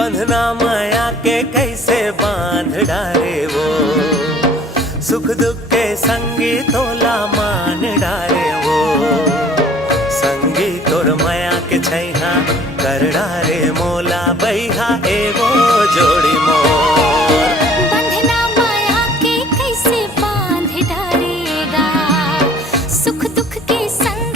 बंधना माया के कैसे बांध डारे वो, सुख दुख के संगी तोला मान डारे वो, संगी तोर माया के छैहा कर डारे मोला बैहा एगो